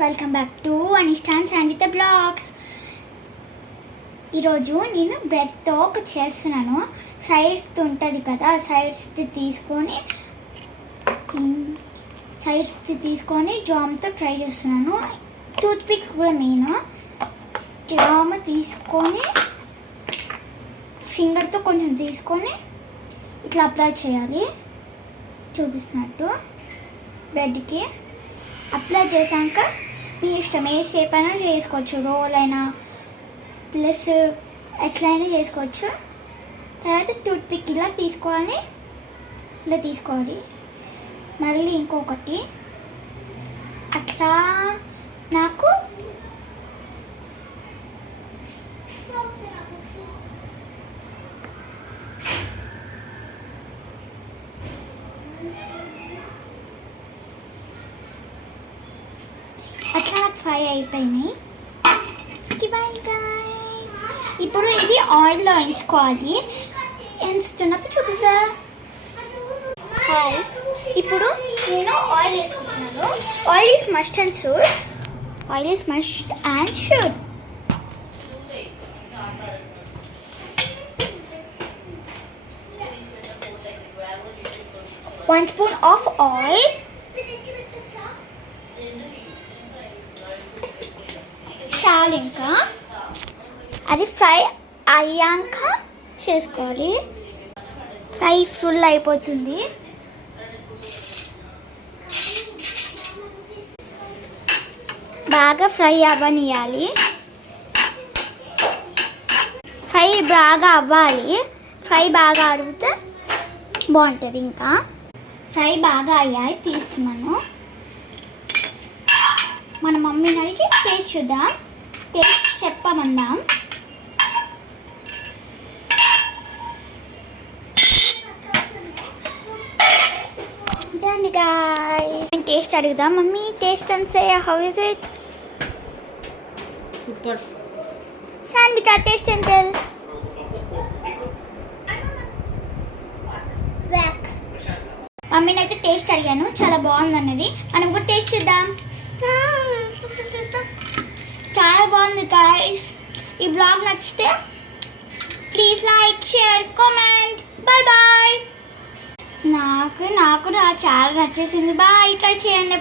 Welcome back to అనిస్టాన్ Sangeetha blogs. ఈరోజు నేను బ్రెడ్తో ఒక చేస్తున్నాను. సైడ్స్ ఉంటుంది కదా, సైడ్స్ తీసుకొని జామ్తో ట్రై చేస్తున్నాను. టూత్పిక్ కూడా మెయిన్. జామ్ తీసుకొని ఫింగర్తో కొంచెం తీసుకొని ఇట్లా అప్లై చేయాలి. చూపిస్తున్నట్టు బ్రెడ్కి అప్లై చేశాక మీ ఇష్టం ఏ షేప్ అయినా చేసుకోవచ్చు. రోల్ అయినా ప్లస్ ఎట్లయినా చేసుకోవచ్చు. తర్వాత టూత్పిక్ ఇలా తీసుకోవాలి. మళ్ళీ ఇంకొకటి అట్లా నాకు అట్లా నాకు 5 అయిపోయినాయి. Bye guys. ఇప్పుడు ఇవి ఆయిల్లో వేయించుకోవాలి. వేయించుతున్నప్పుడు చూపిస్తా. హాయ్, ఇప్పుడు నేను ఆయిల్ వేసుకుంటున్నాను. Oil is must and should. One spoon of oil. చాలు, ఇంకా అది ఫ్రై అయ్యాక చేసుకోవాలి. ఫ్రై ఫుల్ అయిపోతుంది. బాగా ఫ్రై అవ్వనియాలి. ఫ్రై బాగా అవ్వాలి. ఫ్రై బాగా అడిగితే బాగుంటుంది. ఇంకా ఫ్రై బాగా అయ్యాయి, తీస్తున్నాను. మన మమ్మీని అడిగి టేస్ట్ చూద్దాం, టేస్ట్ చెప్పమందాం. టేస్ట్ అడుగుదాం. Mummy taste and say how is it? Super. Sanvitha taste and tell. మమ్మీని అయితే టేస్ట్ అడిగాను, చాలా బాగుంది అన్నది. మనం కూడా టేస్ట్ చూద్దాం. చాలా బాగుంది గైస్. ఈ బ్లాగ్ నచ్చితే please like, share, comment. Bye bye. నాకు చాలా నచ్చేసింది. బాయ్, ట్రై చేయండి.